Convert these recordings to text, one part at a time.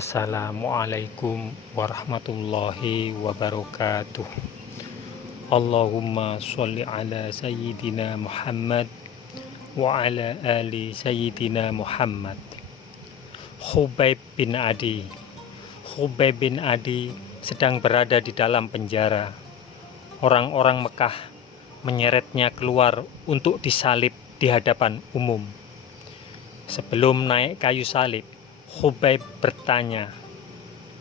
Assalamualaikum warahmatullahi wabarakatuh. Allahumma sholli ala sayyidina Muhammad wa ala ali sayyidina Muhammad. Khubayb bin Adi. Khubayb bin Adi sedang berada di dalam penjara. Orang-orang Mekah menyeretnya keluar untuk disalib di hadapan umum. Sebelum naik kayu salib, Khubayb bertanya,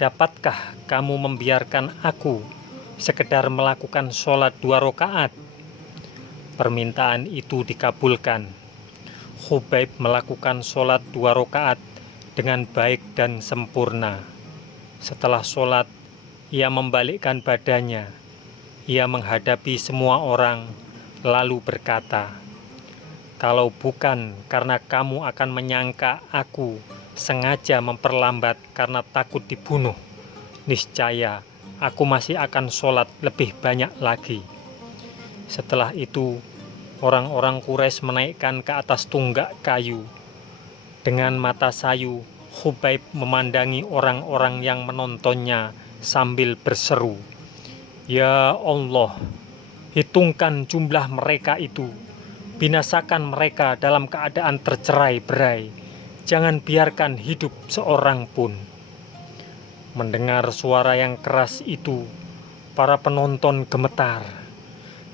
"Dapatkah kamu membiarkan aku sekedar melakukan sholat 2 rakaat?" Permintaan itu dikabulkan. Khubayb melakukan sholat 2 rakaat dengan baik dan sempurna. Setelah sholat, ia membalikkan badannya. Ia menghadapi semua orang, lalu berkata, "Kalau bukan karena kamu akan menyangka aku sengaja memperlambat karena takut dibunuh, niscaya aku masih akan sholat lebih banyak lagi." Setelah itu, orang-orang Quraisy menaikkan ke atas tunggak kayu. Dengan mata sayu, Khubayb memandangi orang-orang yang menontonnya sambil berseru, "Ya Allah, hitungkan jumlah mereka itu. Binasakan mereka dalam keadaan tercerai-berai. Jangan biarkan hidup seorang pun." Mendengar suara yang keras itu, para penonton gemetar.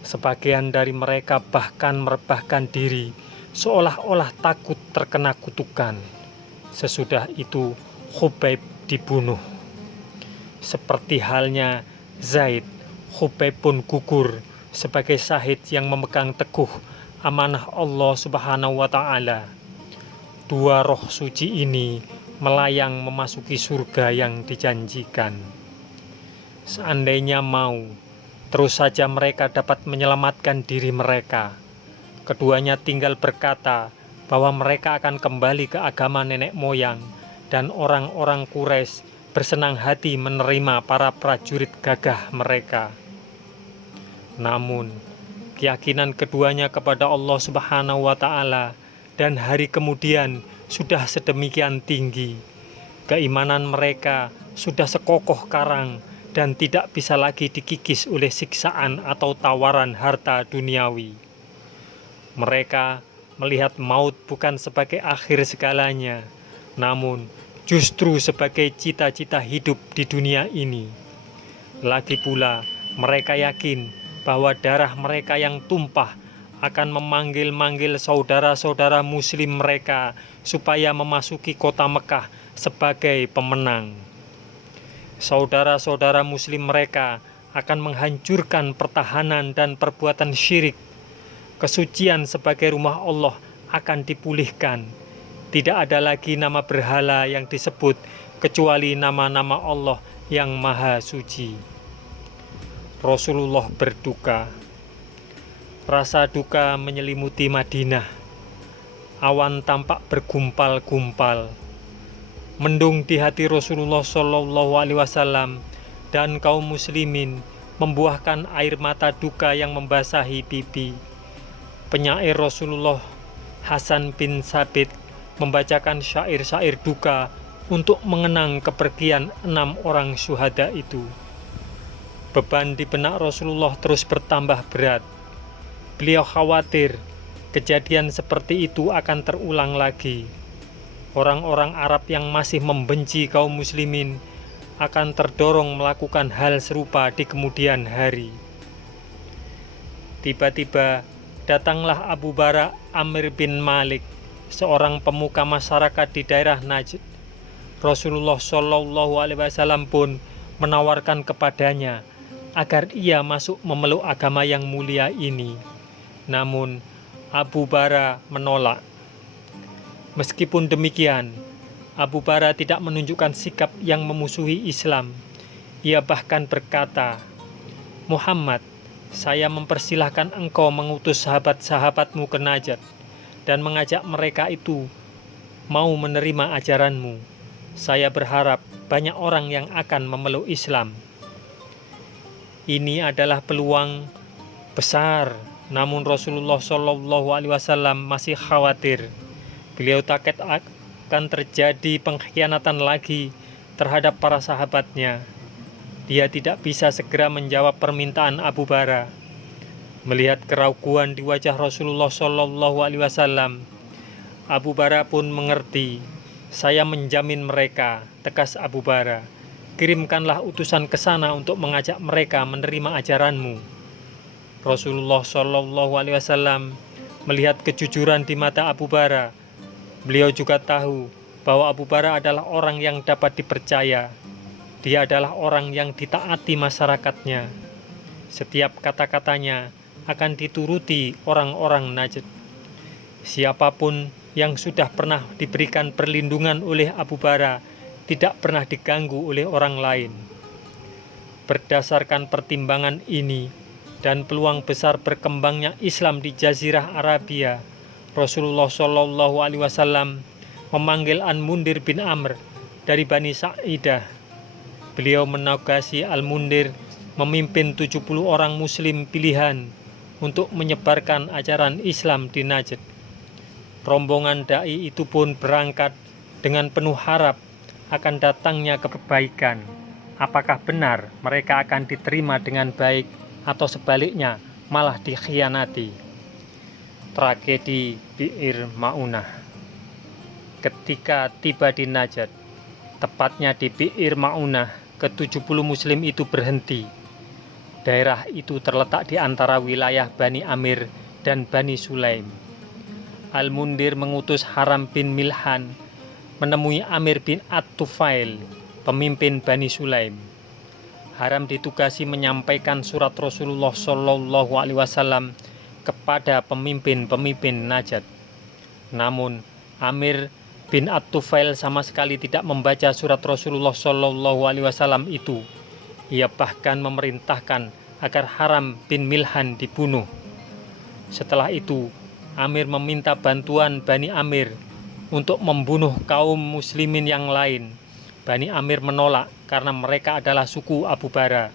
Sebagian dari mereka bahkan merebahkan diri, seolah-olah takut terkena kutukan. Sesudah itu, Khubayb dibunuh. Seperti halnya Zaid, Khubayb pun gugur sebagai syahid yang memegang teguh amanah Allah Subhanahu wa Ta'ala. 2 roh suci ini melayang memasuki surga yang dijanjikan. Seandainya mau, terus saja mereka dapat menyelamatkan diri mereka. Keduanya tinggal berkata bahwa mereka akan kembali ke agama nenek moyang, dan orang-orang Quraisy bersenang hati menerima para prajurit gagah mereka. Namun, keyakinan keduanya kepada Allah Subhanahu wa Ta'ala dan hari kemudian sudah sedemikian tinggi. Keimanan mereka sudah sekokoh karang dan tidak bisa lagi dikikis oleh siksaan atau tawaran harta duniawi. Mereka melihat maut bukan sebagai akhir segalanya, namun justru sebagai cita-cita hidup di dunia ini. Lagi pula, mereka yakin bahwa darah mereka yang tumpah akan memanggil-manggil saudara-saudara muslim mereka supaya memasuki kota Mekah sebagai pemenang. Saudara-saudara muslim mereka akan menghancurkan pertahanan dan perbuatan syirik. Kesucian sebagai rumah Allah akan dipulihkan. Tidak ada lagi nama berhala yang disebut kecuali nama-nama Allah yang Maha Suci. Rasulullah berduka. Rasa duka menyelimuti Madinah. Awan tampak bergumpal-gumpal. Mendung di hati Rasulullah SAW dan kaum muslimin membuahkan air mata duka yang membasahi pipi. Penyair Rasulullah, Hasan bin Sabit, membacakan syair-syair duka untuk mengenang kepergian 6 orang syuhada itu. Beban di benak Rasulullah terus bertambah berat. Beliau khawatir kejadian seperti itu akan terulang lagi. Orang-orang Arab yang masih membenci kaum muslimin akan terdorong melakukan hal serupa di kemudian hari. Tiba-tiba datanglah Abu Bara Amir bin Malik, seorang pemuka masyarakat di daerah Najd. Rasulullah SAW pun menawarkan kepadanya agar ia masuk memeluk agama yang mulia ini. Namun Abu Bara menolak. Meskipun demikian, Abu Bara tidak menunjukkan sikap yang memusuhi Islam. Ia bahkan berkata, "Muhammad, saya mempersilahkan engkau mengutus sahabat-sahabatmu ke Najd dan mengajak mereka itu mau menerima ajaranmu. Saya berharap banyak orang yang akan memeluk Islam." Ini adalah peluang besar. Namun Rasulullah SAW masih khawatir. Beliau takut akan terjadi pengkhianatan lagi terhadap para sahabatnya. Dia tidak bisa segera menjawab permintaan Abu Bara. Melihat keraguan di wajah Rasulullah Shallallahu Alaihi Wasallam, Abu Bara pun mengerti. Saya menjamin mereka, tegas Abu Bara. Kirimkanlah utusan ke sana untuk mengajak mereka menerima ajaranmu. Rasulullah Shallallahu Alaihi Wasallam melihat kejujuran di mata Abu Bara. Beliau juga tahu bahwa Abu Bara adalah orang yang dapat dipercaya. Dia adalah orang yang ditaati masyarakatnya. Setiap kata-katanya akan dituruti orang-orang Najd. Siapapun yang sudah pernah diberikan perlindungan oleh Abu Bara tidak pernah diganggu oleh orang lain. Berdasarkan pertimbangan ini dan peluang besar berkembangnya Islam di Jazirah Arabia, Rasulullah Shallallahu Alaihi Wasallam memanggil Al-Mundhir bin Amr dari Bani Sa'idah. Beliau menugasi Al-Mundhir memimpin 70 orang muslim pilihan untuk menyebarkan ajaran Islam di Najd. Rombongan dai itu pun berangkat dengan penuh harap akan datangnya kebaikan. Apakah benar mereka akan diterima dengan baik atau sebaliknya malah dikhianati? Tragedi Bi'ir Ma'unah. Ketika tiba di Najd, tepatnya di Bi'ir Ma'unah, ke-70 muslim itu berhenti. Daerah itu terletak di antara wilayah Bani Amir dan Bani Sulaim. Al-Mundhir mengutus Haram bin Milhan menemui Amir bin At-Tufail, pemimpin Bani Sulaim. Haram ditugasi menyampaikan surat Rasulullah Shallallahu Alaihi Wasallam kepada pemimpin-pemimpin Najd. Namun Amir bin At-Tufail sama sekali tidak membaca surat Rasulullah Shallallahu Alaihi Wasallam itu. Ia bahkan memerintahkan agar Haram bin Milhan dibunuh. Setelah itu, Amir meminta bantuan Bani Amir untuk membunuh kaum muslimin yang lain. Bani Amir menolak karena mereka adalah suku Abu Bara.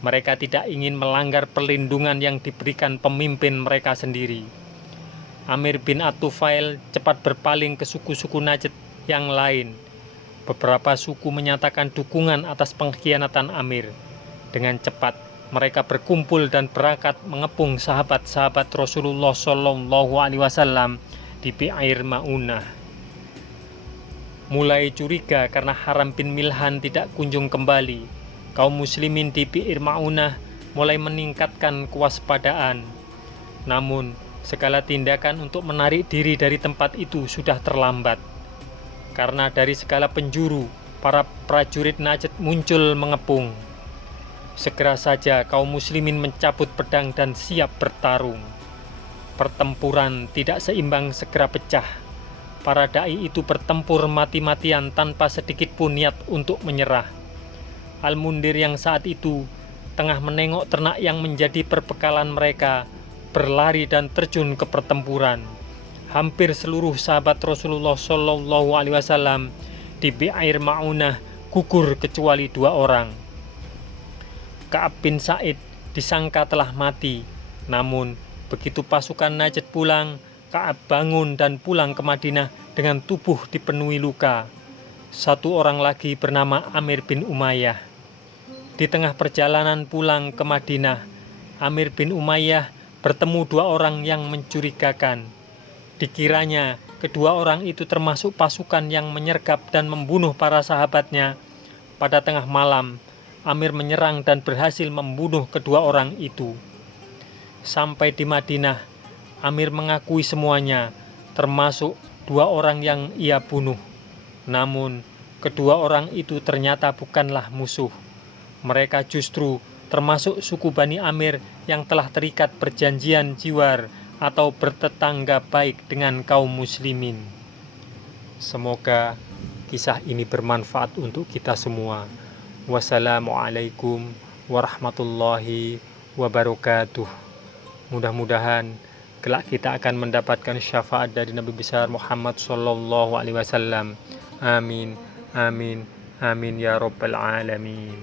Mereka tidak ingin melanggar perlindungan yang diberikan pemimpin mereka sendiri. Amir bin At-Tufail cepat berpaling ke suku-suku Najd yang lain. Beberapa suku menyatakan dukungan atas pengkhianatan Amir. Dengan cepat, mereka berkumpul dan berangkat mengepung sahabat-sahabat Rasulullah Shallallahu Alaihi Wasallam di Bi'ir Ma'unah. Mulai curiga karena Haram bin Milhan tidak kunjung kembali, kaum muslimin di Bi'ir Ma'unah mulai meningkatkan kewaspadaan. Namun, segala tindakan untuk menarik diri dari tempat itu sudah terlambat. Karena dari segala penjuru, para prajurit Najd muncul mengepung. Segera saja kaum muslimin mencabut pedang dan siap bertarung. Pertempuran tidak seimbang segera pecah. Para dai itu bertempur mati-matian tanpa sedikit pun niat untuk menyerah. Al-Mundhir yang saat itu tengah menengok ternak yang menjadi perbekalan mereka, berlari dan terjun ke pertempuran. Hampir seluruh sahabat Rasulullah Shallallahu Alaihi Wasallam di Bi'ir Ma'unah gugur kecuali 2 orang. Ka'ab bin Sa'id disangka telah mati, namun begitu pasukan Najd pulang, Ka'ab bangun dan pulang ke Madinah dengan tubuh dipenuhi luka. 1 orang lagi bernama Amir bin Umayyah. Di tengah perjalanan pulang ke Madinah, Amir bin Umayyah bertemu 2 orang yang mencurigakan. Dikiranya kedua orang itu termasuk pasukan yang menyergap dan membunuh para sahabatnya. Pada tengah malam, Amir menyerang dan berhasil membunuh kedua orang itu. Sampai di Madinah, Amir mengakui semuanya, termasuk 2 orang yang ia bunuh. Namun, kedua orang itu ternyata bukanlah musuh. Mereka justru termasuk suku Bani Amir yang telah terikat perjanjian jiwar atau bertetangga baik dengan kaum muslimin. Semoga kisah ini bermanfaat untuk kita semua. Wassalamualaikum warahmatullahi wabarakatuh. Mudah-mudahan kelak kita akan mendapatkan syafaat dari Nabi besar Muhammad Sallallahu Alaihi Wasallam. Amin, amin, amin ya Rabbal Alamin.